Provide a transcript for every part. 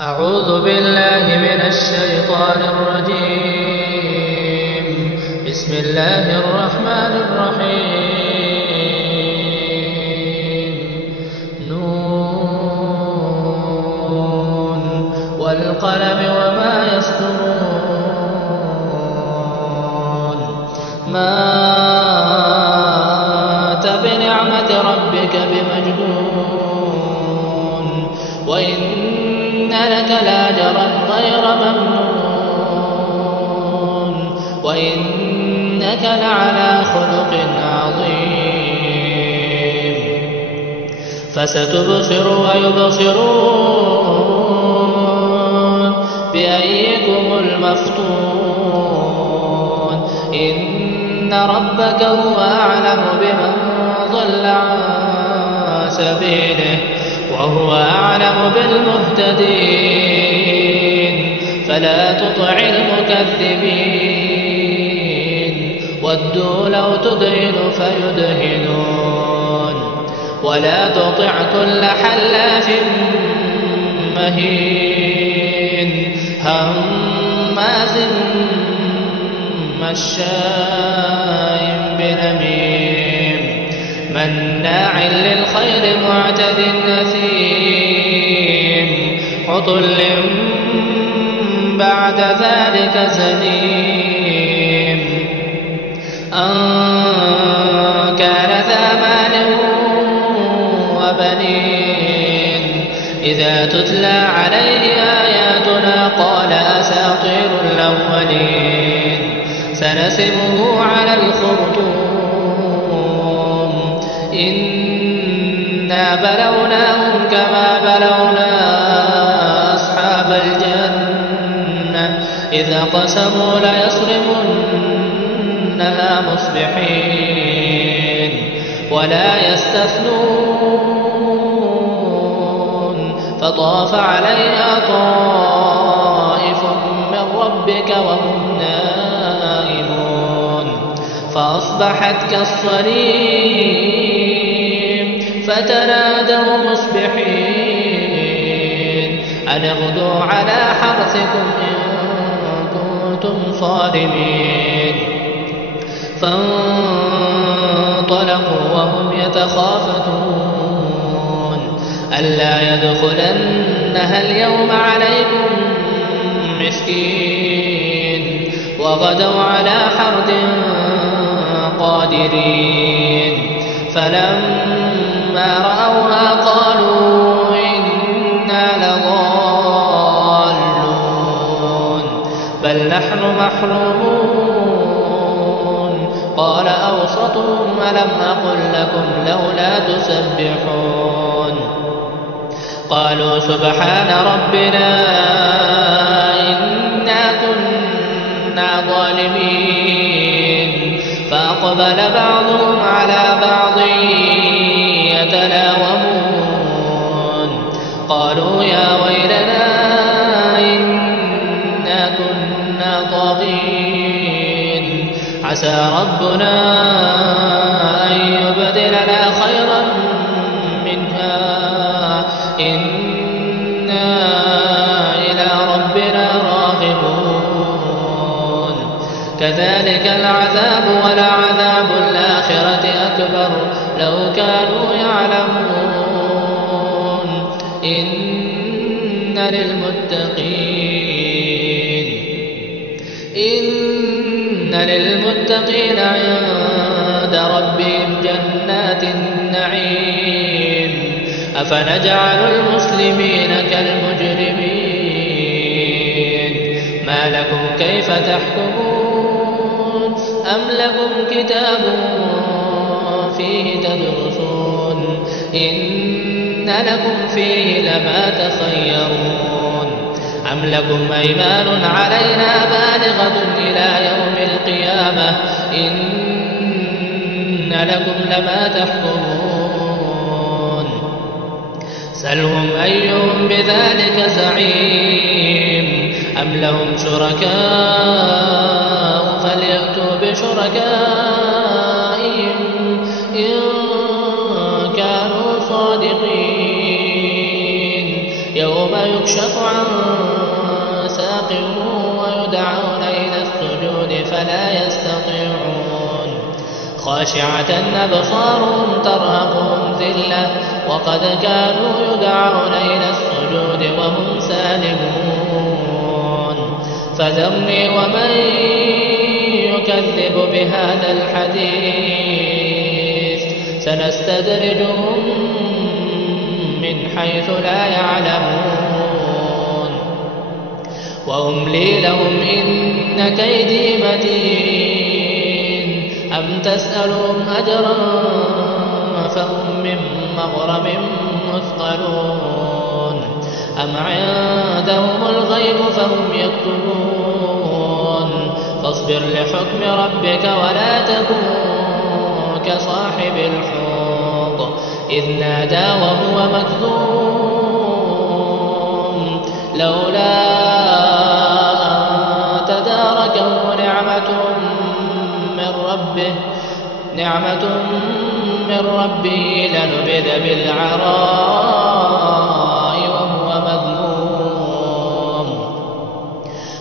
أعوذ بالله من الشيطان الرجيم. بسم الله الرحمن الرحيم. نون والقلم وما يسطرون. ما أنت بنعمة ربك بمجنون، وإن لك لاجرا غير ممنون، وإنك لعلى خلق عظيم. فستبصر ويبصرون بأيكم المفتون. إن ربك هو أعلم بمن ضل عن سبيله وهو أعلم بالمهتدين. فلا تطع المكذبين، ودوا لو تدهن فيدهنون. ولا تطع كل حلاف مهين هماز مشاء بنميم مناع للخير معتد أثيم عتل بعد ذلك زنيم. أن كان ذا مال وبنين إذا تتلى عليه آياتنا قال أساطير الأولين. سنسمه على الخرطوم. إنا بلوناهم كما بلونا أصحاب الجنة إذ قسموا ليصرمنها مصبحين ولا يستثنون. فطاف عليها طائف من ربك وهم نائمون فأصبحت كالصريم. فتنادوا مصبحين أن اغدوا على حرثكم إن كنتم صارمين. فانطلقوا وهم يتخافتون ألا يدخلنها اليوم عليكم مسكين. وغدوا على حرد قادرين. فلما رأوها قالوا إنا لضالون بل نحن محرومون. قال أوسطهم ألم أقل لكم لولا تسبحون. قالوا سبحان ربنا إنا كنا ظالمين. فأقبل بعضهم على بعض يتلاومون قالوا يا ويلنا إنا كنا طاغين. عسى ربنا أن يبدلنا خيرا منها إنا إلى ربنا راغبون. كذلك العذاب ولعذاب الآخرة أكبر لو كانوا يعلمون. إن للمتقين عند ربهم جنات النعيم. أفنجعل المسلمين كالمجرمين ما لكم كيف تحكمون. أم لكم كتاب فيه تدرسون إن لكم فيه لما تخيرون. أم لكم أيمان علينا بالغة إلى يوم القيامة إن لكم لما تحكمون. سلهم أيهم بذلك زعيم. أم لهم شركاء فليأتوا بشركائهم إن كانوا صادقين. يوم يكشف عن ساق ويدعون إلى السجود فلا يستطيعون خاشعة أبصارهم ترهقهم ذلة وقد كانوا يدعون إلى السجود وهم سالمون فذرني ومن يكذب بهذا الحديث سنستدرجهم من حيث لا يعلمون وأملي لهم إن كيدي متين أم تسألهم أجرا فهم من مغرم مثقلون أم عندهم الغيب فهم يكتبون فاصبر لحكم ربك ولا تكن كصاحب الحوض إذ نادى وهو مكذوم لولا أن تداركه نعمة من ربه لنبذ بالعراء وهو مذموم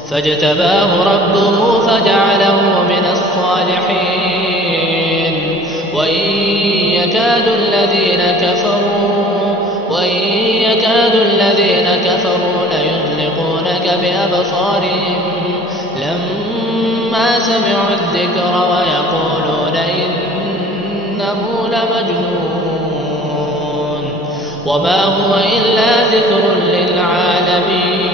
فاجتباه ربه فجعله من الصالحين وإن يكاد الذين كفروا ليزلقونك بأبصارهم لما سمعوا الذكر ويقولون إنه لمجنون وما هو إلا ذكر للعالمين